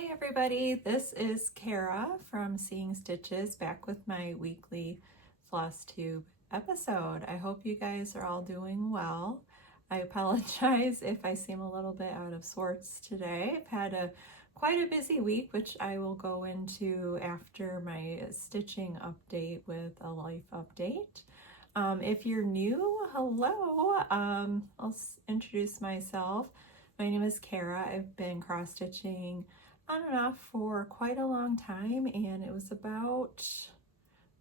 Hi everybody, this is Kara from Seeing Stitches, back with my weekly Flosstube episode. I hope you guys are all doing well. I apologize if I seem a little bit out of sorts today. I've had quite a busy week, which I will go into after my stitching update with a life update. If you're new, hello. I'll introduce myself. My name is Kara. I've been cross-stitching on and off for quite a long time, and it was about,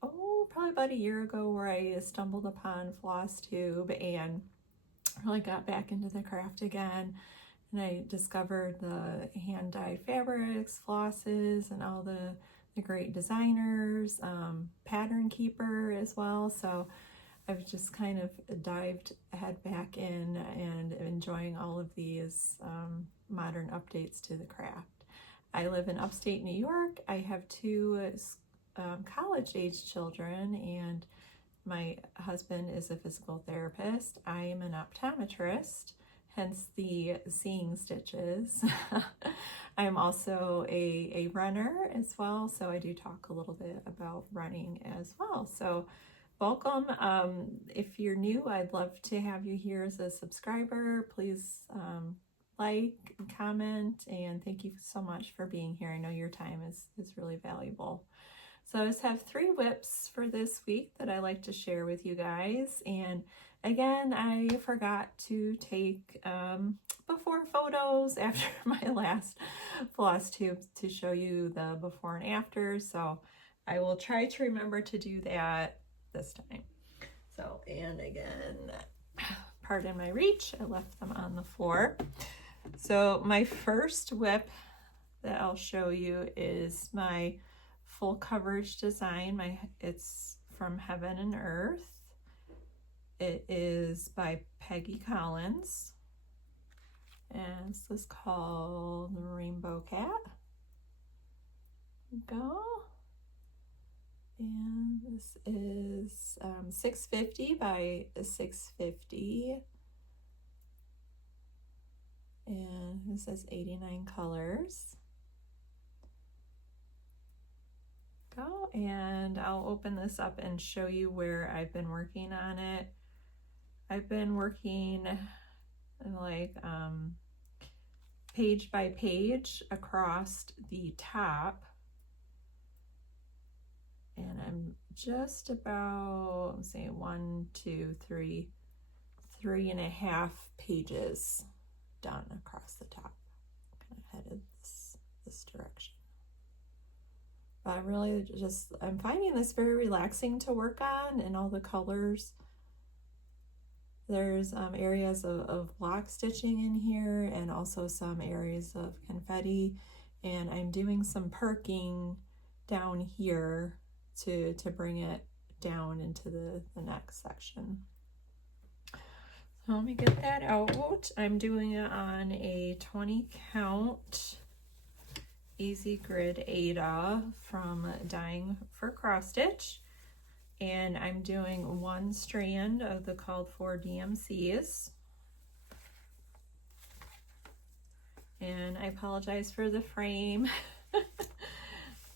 probably about a year ago where I stumbled upon Flosstube and really got back into the craft again. And I discovered the hand-dyed fabrics, flosses, and all the great designers, Pattern Keeper as well. So I've just kind of dived head back in and enjoying all of these modern updates to the craft. I live in upstate New York. I have two college-age children, and my husband is a physical therapist. I am an optometrist, hence the Seeing Stitches. I am also a runner as well, so I do talk a little bit about running as well. So welcome. If you're new, I'd love to have you here as a subscriber. Please like, comment, and thank you so much for being here. I know your time is really valuable. So I just have 3 WIPs for this week that I like to share with you guys. And again, I forgot to take before photos after my last Flosstube to show you the before and after. So I will try to remember to do that this time. So, and again, pardon my reach, I left them on the floor. So my first WIP that I'll show you is my full coverage design. It's from Heaven and Earth. It is by Peggy Collins, and this is called the Rainbow Cat. Go. And this is 650 by 650, and this says 89 colors. Go, and I'll open this up and show you where I've been working on it. I've been working like page by page across the top. And I'm just about, I'm saying 1, 2, 3, 3.5 pages done across the top. Kind of headed this direction. But I'm really I'm finding this very relaxing to work on, and all the colors. There's areas of block stitching in here, and also some areas of confetti. And I'm doing some perking down here to bring it down into the next section. So let me get that out. I'm doing it on a 20 count Easy Grid Ada from Dying for Cross Stitch, and I'm doing 1 strand of the called for DMCs. And I apologize for the frame.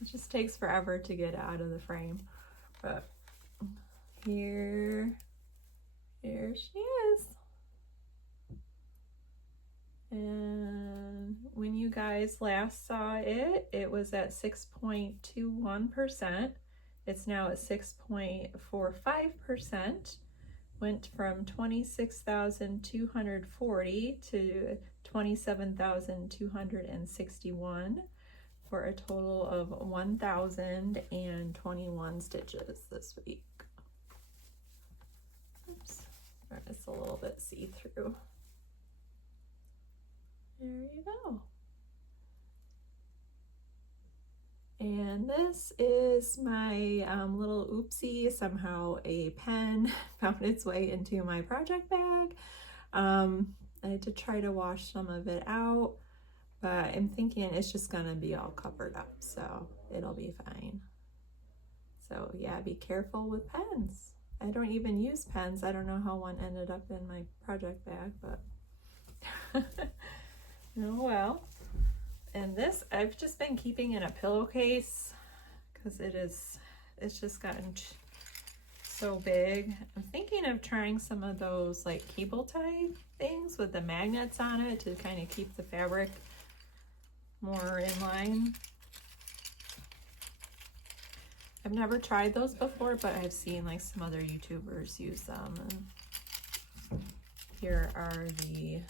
It just takes forever to get out of the frame, but here she is. And when you guys last saw it, it was at 6.21%. It's now at 6.45%. Went from 26,240 to 27,261. For a total of 1,021 stitches this week. Oops, it's a little bit see-through. There you go. And this is my little oopsie. Somehow a pen found its way into my project bag. I had to try to wash some of it out, but I'm thinking it's just gonna be all covered up, so it'll be fine. So yeah, be careful with pens. I don't even use pens. I don't know how one ended up in my project bag, but oh well. And this I've just been keeping in a pillowcase because it's just gotten so big. I'm thinking of trying some of those like cable tie things with the magnets on it to kind of keep the fabric more in line. I've never tried those before, but I've seen like some other YouTubers use them. And here are the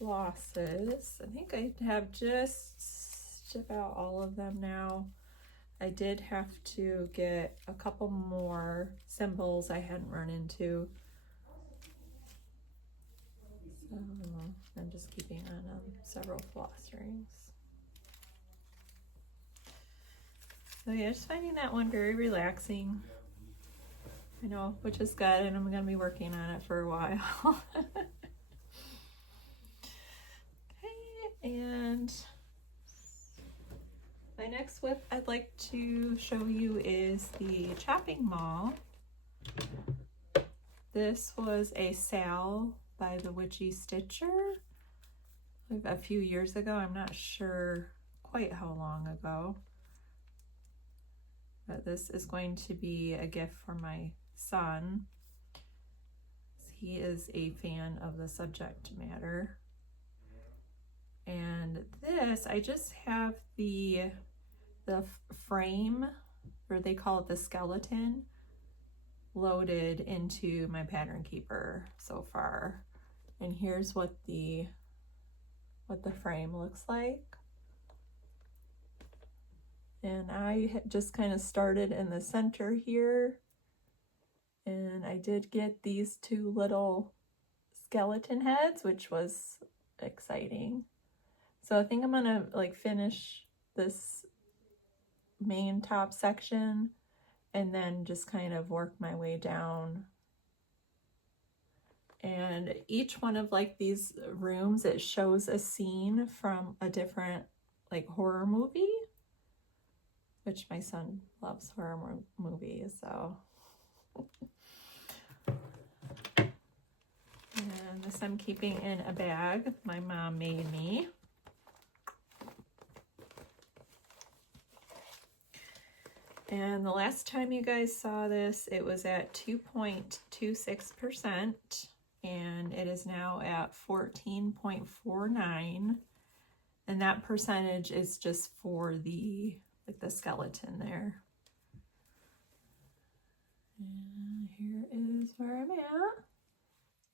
flosses. I think I have just about all of them now. I did have to get a couple more symbols I hadn't run into. So I'm just keeping on several floss rings. So yeah, just finding that one very relaxing. I know, which is good, and I'm gonna be working on it for a while. And my next whip I'd like to show you is the chopping maul. This was a sale by the Witchy Stitcher a few years ago. I'm not sure quite how long ago, but this is going to be a gift for my son. He is a fan of the subject matter. And this, I just have the frame, or they call it the skeleton, loaded into my pattern keeper so far. And here's what the frame looks like. And I just kind of started in the center here, and I did get these two little skeleton heads, which was exciting. So I think I'm gonna like finish this main top section and then just kind of work my way down. And each one of like these rooms, it shows a scene from a different like horror movie, which my son loves horror movies, so. And this I'm keeping in a bag my mom made me. And the last time you guys saw this, it was at 2.26%, and it is now at 14.49. And that percentage is just for the skeleton there. And here is where I'm at.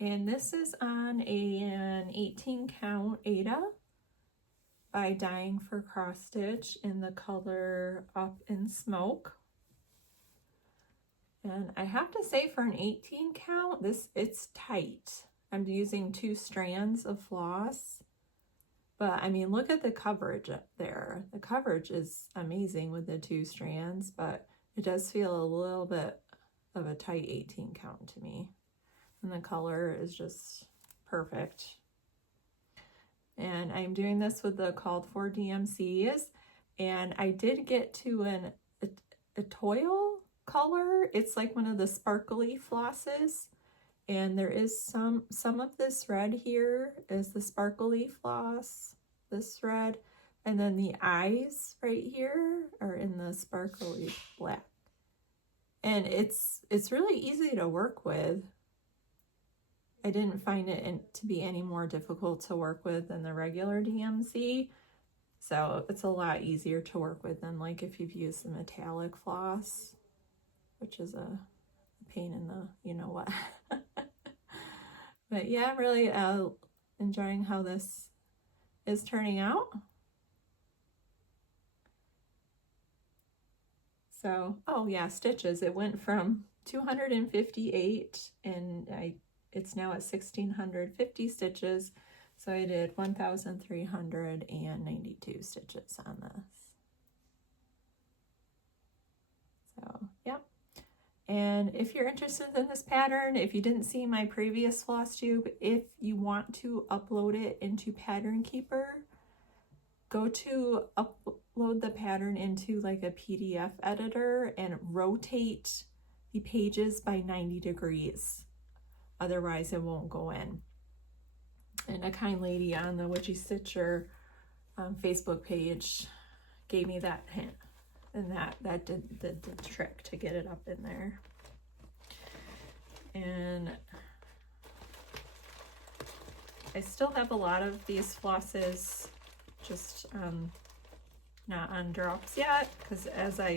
And this is on an 18 count Aida by Dying for Cross Stitch in the color Up in Smoke. And I have to say, for an 18 count, it's tight. I'm using 2 strands of floss, but I mean, look at the coverage up there. The coverage is amazing with the 2 strands, but it does feel a little bit of a tight 18 count to me. And the color is just perfect. And I'm doing this with the called for DMCs, and I did get to a toil color. It's like one of the sparkly flosses, and there is some of this red here is the sparkly floss, this red, and then the eyes right here are in the sparkly black. And it's really easy to work with. I didn't find it to be any more difficult to work with than the regular DMC. So it's a lot easier to work with than like if you've used the metallic floss, which is a pain in the you know what. But yeah, I'm really enjoying how this is turning out. So, oh yeah, stitches. It went from 258 and it's now at 1,650 stitches. So I did 1,392 stitches on this. So, yep. And if you're interested in this pattern, if you didn't see my previous Flosstube, if you want to upload it into Pattern Keeper, go to upload the pattern into like a PDF editor and rotate the pages by 90 degrees. Otherwise it won't go in. And a kind lady on the Witchy Stitcher Facebook page gave me that hint, and that did the trick to get it up in there. And I still have a lot of these flosses just not on drops yet, because as I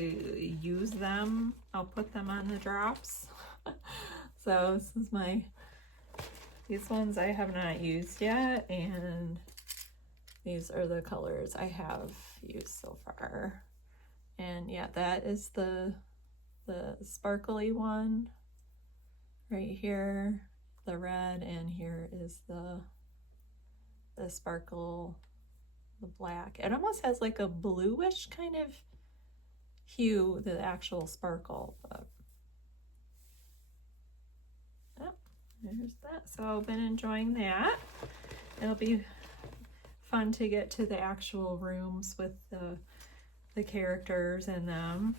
use them, I'll put them on the drops. So this is these ones I have not used yet, and these are the colors I have used so far. And yeah, that is the sparkly one right here, the red, and here is the sparkle, the black. It almost has like a bluish kind of hue, the actual sparkle, but oh, there's that. So I've been enjoying that. It'll be fun to get to the actual rooms with the characters in them.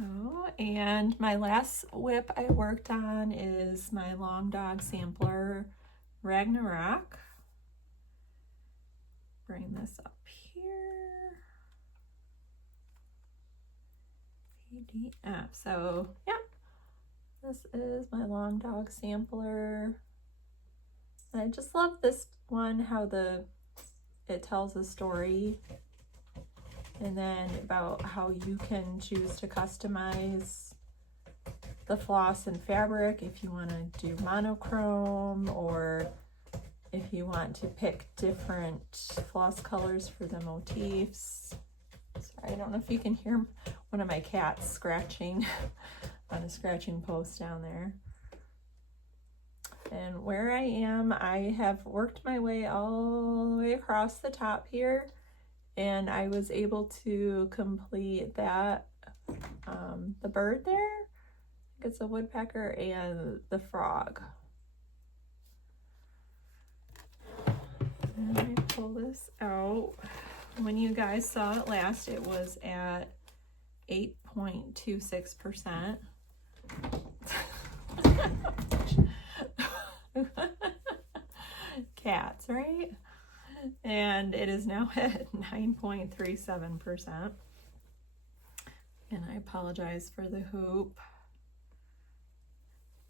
Oh, and my last WIP I worked on is my Long Dog Sampler Ragnarok. Bring this up here. PDF. So yeah, this is my Long Dog Sampler. And I just love this one, how it tells a story, and then about how you can choose to customize the floss and fabric if you want to do monochrome, or if you want to pick different floss colors for the motifs. Sorry, I don't know if you can hear one of my cats scratching on a scratching post down there. And where I am, I have worked my way all the way across the top here, and I was able to complete that, the bird there, I think it's a woodpecker, and the frog. And I pull this out. When you guys saw it last, it was at 8.26%. Cats, right? And it is now at 9.37%. And I apologize for the hoop.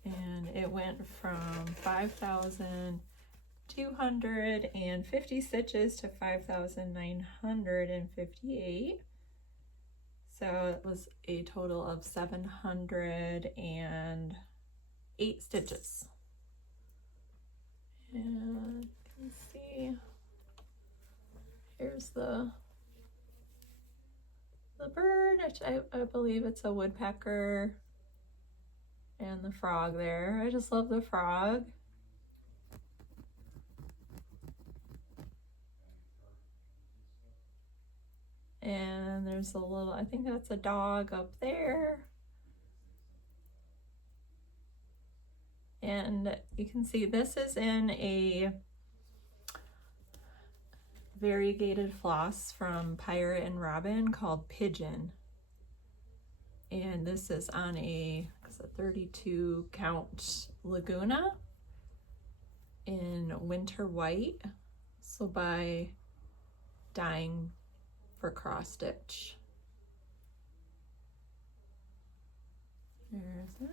And it went from 5,250 stitches to 5,958. So it was a total of 708 stitches. And you can see, here's the bird, which I believe it's a woodpecker, and the frog there. I just love the frog. And there's a little, I think that's a dog up there. And you can see this is in a variegated floss from Pirate and Robin called Pigeon. And this is on a 32 count Laguna in winter white. So by dyeing for cross stitch. There's that.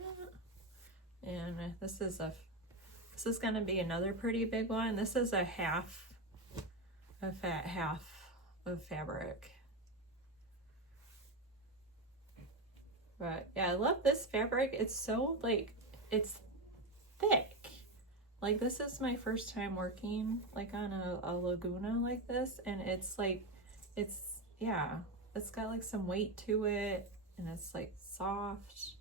And this is going to be another pretty big one. This is a fat half of fabric. But yeah, I love this fabric. It's so it's thick. Like, this is my first time working like on a Laguna like this, and it's got like some weight to it, and it's like soft.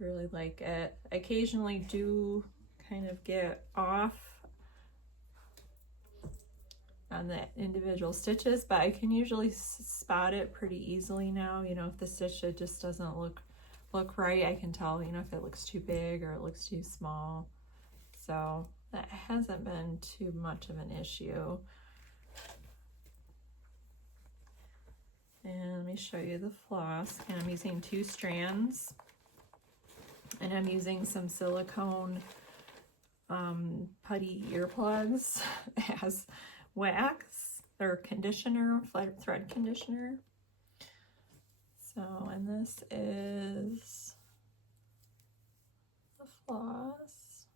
Really like it. I occasionally do kind of get off on the individual stitches, but I can usually spot it pretty easily now. You know, if the stitch just doesn't look right, I can tell, you know, if it looks too big or it looks too small. So that hasn't been too much of an issue. And let me show you the floss. And I'm using 2 strands. And I'm using some silicone putty earplugs as wax or conditioner, thread conditioner. So, and this is the floss.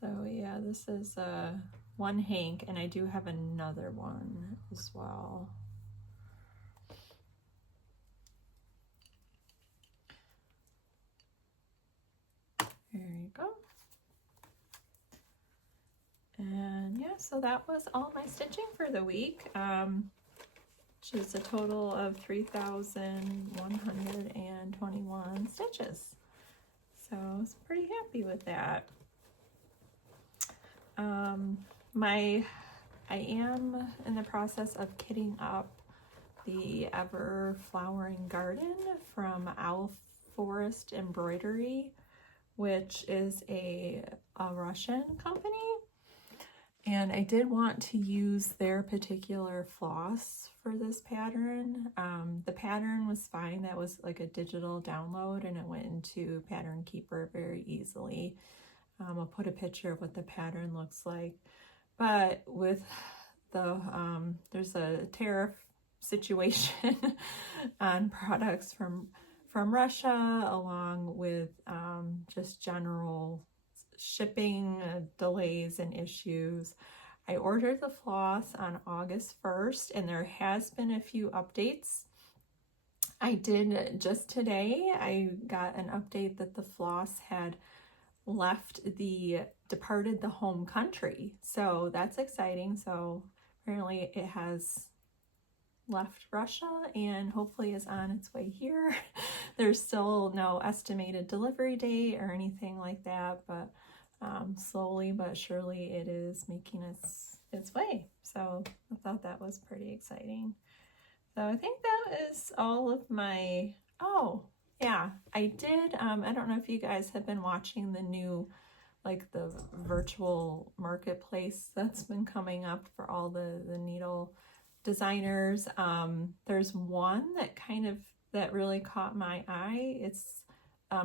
So yeah, this is one hank, and I do have another one as well. There you go. And yeah, so that was all my stitching for the week, which is a total of 3,121 stitches. So I was pretty happy with that. I am in the process of kitting up the Ever Flowering Garden from Owl Forest Embroidery, which is a Russian company. And I did want to use their particular floss for this pattern. The pattern was fine. That was like a digital download, and it went into Pattern Keeper very easily. I'll put a picture of what the pattern looks like. But with the, there's a tariff situation on products from Russia, along with just general shipping delays and issues. I ordered the floss on August 1st, and there has been a few updates. I did just today, I got an update that the floss had departed the home country. So that's exciting. So apparently it has left Russia and hopefully is on its way here. There's still no estimated delivery date or anything like that, but slowly but surely it is making its way. So I thought that was pretty exciting. So I think that is all of my, oh yeah, I did, I don't know if you guys have been watching the new, like the virtual marketplace that's been coming up for all the needle designers. There's one that really caught my eye. It's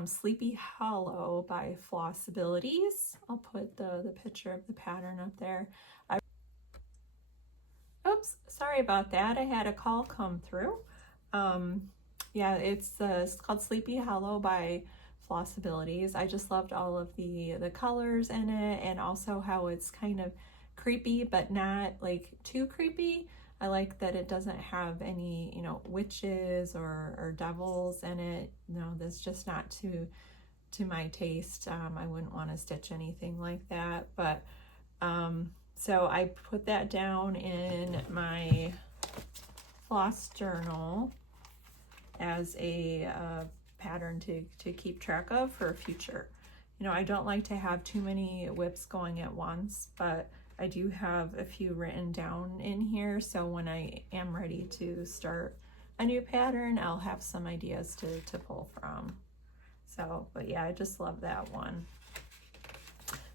Sleepy Hollow by Flosstabilities. I'll put the picture of the pattern up there. Oops, sorry about that. I had a call come through. Yeah, it's called Sleepy Hollow by Flosstabilities. I just loved all of the colors in it, and also how it's kind of creepy, but not like too creepy. I like that it doesn't have any, you know, witches or devils in it. No, that's just not to my taste. I wouldn't want to stitch anything like that. But so I put that down in my floss journal as a pattern to keep track of for future. You know, I don't like to have too many WIPs going at once, but I do have a few written down in here, so when I am ready to start a new pattern, I'll have some ideas to pull from. So, but yeah, I just love that one.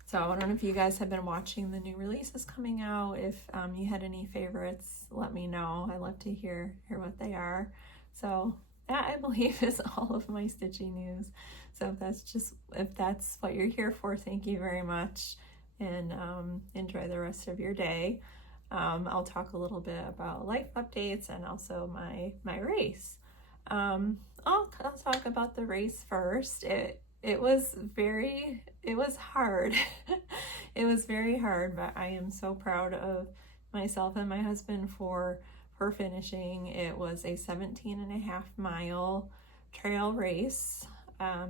So I don't know if you guys have been watching the new releases coming out. If you had any favorites, let me know. I love to hear what they are. So that, I believe, is all of my stitching news. So if that's what you're here for, thank you very much, and enjoy the rest of your day. I'll talk a little bit about life updates and also my race. I'll talk about the race first. It was hard. It was very hard, but I am so proud of myself and my husband for finishing. It was a 17.5-mile trail race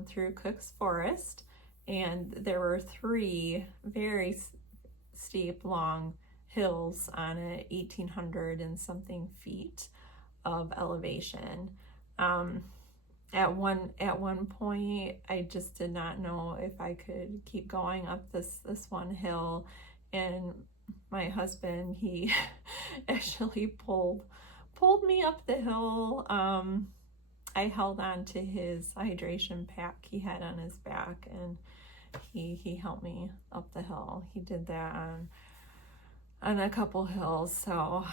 through Cook's Forest, and there were 3 very steep, long hills on it, 1,800 and something feet of elevation. At one point, I just did not know if I could keep going up this one hill, and my husband, he actually pulled me up the hill. I held on to his hydration pack he had on his back, and he helped me up the hill. He did that on a couple hills. So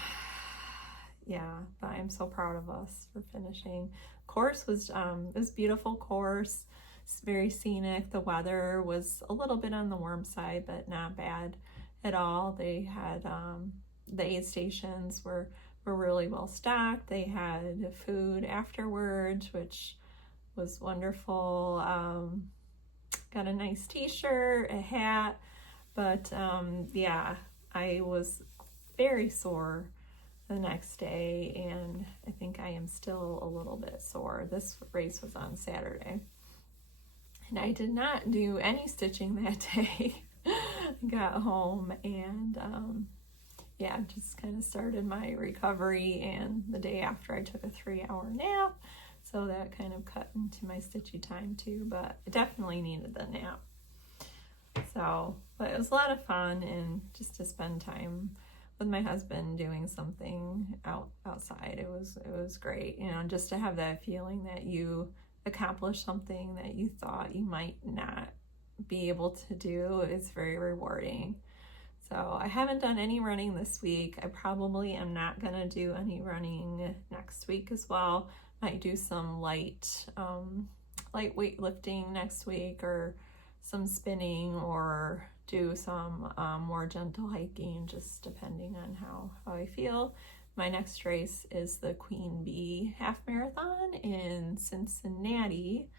yeah, but I'm so proud of us for finishing. Course was it was a beautiful course. It's very scenic. The weather was a little bit on the warm side, but not bad at all. They had the aid stations were really well stocked. They had food afterwards, which was wonderful. Got a nice t-shirt, a hat, but yeah, I was very sore the next day, and I think I am still a little bit sore. This race was on Saturday, and I did not do any stitching that day. Got home and yeah, just kind of started my recovery, and the day after I took a 3-hour nap, so that kind of cut into my stitchy time too, but I definitely needed the nap. So, but it was a lot of fun, and just to spend time with my husband doing something outside. It was great, you know, just to have that feeling that you accomplished something that you thought you might not be able to do is very rewarding. So I haven't done any running this week. I probably am not gonna do any running next week as well. Might do some light weightlifting next week, or some spinning, or do some more gentle hiking, just depending on how I feel. My next race is the Queen Bee Half Marathon in Cincinnati.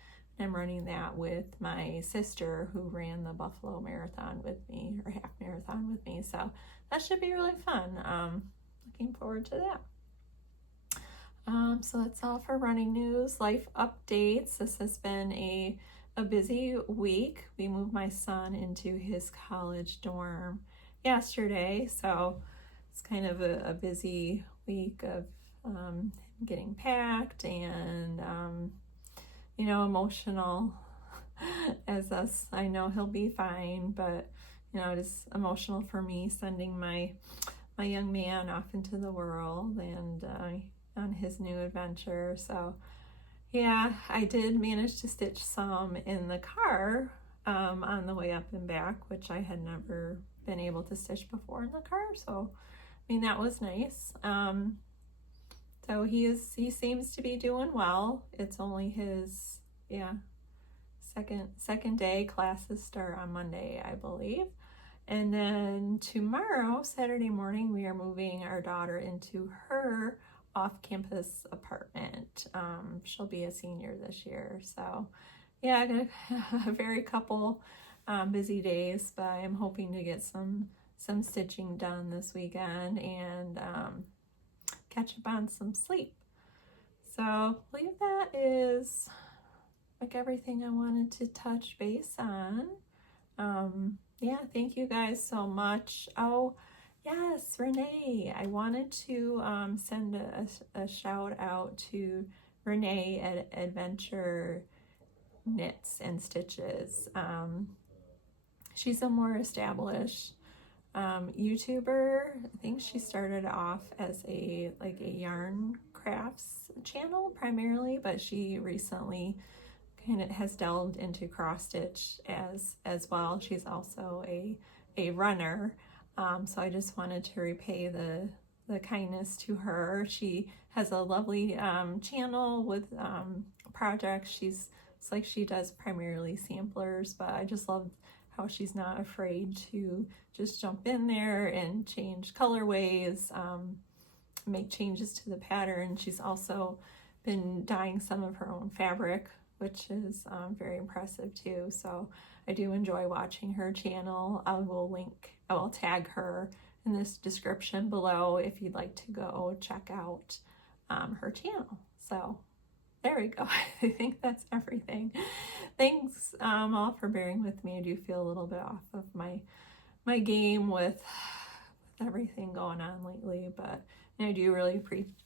I'm running that with my sister, who ran the Buffalo Marathon with me, or half marathon with me. So that should be really fun. Looking forward to that. So that's all for running news. Life updates. This has been a busy week. We moved my son into his college dorm yesterday, so it's kind of a busy week of getting packed and you know, emotional as us. I know he'll be fine, but you know, it is emotional for me sending my young man off into the world and on his new adventure. So yeah, I did manage to stitch some in the car on the way up and back, which I had never been able to stitch before in the car. So I mean, that was nice. So he seems to be doing well. It's only his second day. Classes start on Monday, I believe. And then tomorrow, Saturday morning, we are moving our daughter into her off-campus apartment. She'll be a senior this year. So yeah, I'm gonna have a very couple busy days, but I'm hoping to get some stitching done this weekend and catch up on some sleep. So I believe that is like everything I wanted to touch base on. Yeah, thank you guys so much. Oh yes, Renee, I wanted to send a shout out to Renee at Adventure Knits and Stitches. She's a more established YouTuber. I think she started off as a yarn crafts channel primarily, but she recently kind of has delved into cross stitch as well. She's also a runner, so I just wanted to repay the kindness to her. She has a lovely channel with projects. It's like she does primarily samplers, but I just love how she's not afraid to just jump in there and change colorways, make changes to the pattern. She's also been dyeing some of her own fabric, which is very impressive too. So I do enjoy watching her channel. I will tag her in this description below if you'd like to go check out her channel. So there we go. I think that's everything. Thanks all for bearing with me. I do feel a little bit off of my game with everything going on lately, but I do really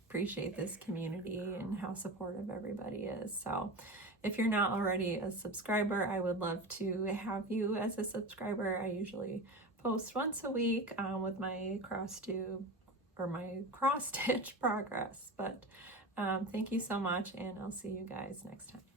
appreciate this community and how supportive everybody is. So if you're not already a subscriber, I would love to have you as a subscriber. I usually post once a week with my cross stitch progress, but thank you so much, and I'll see you guys next time.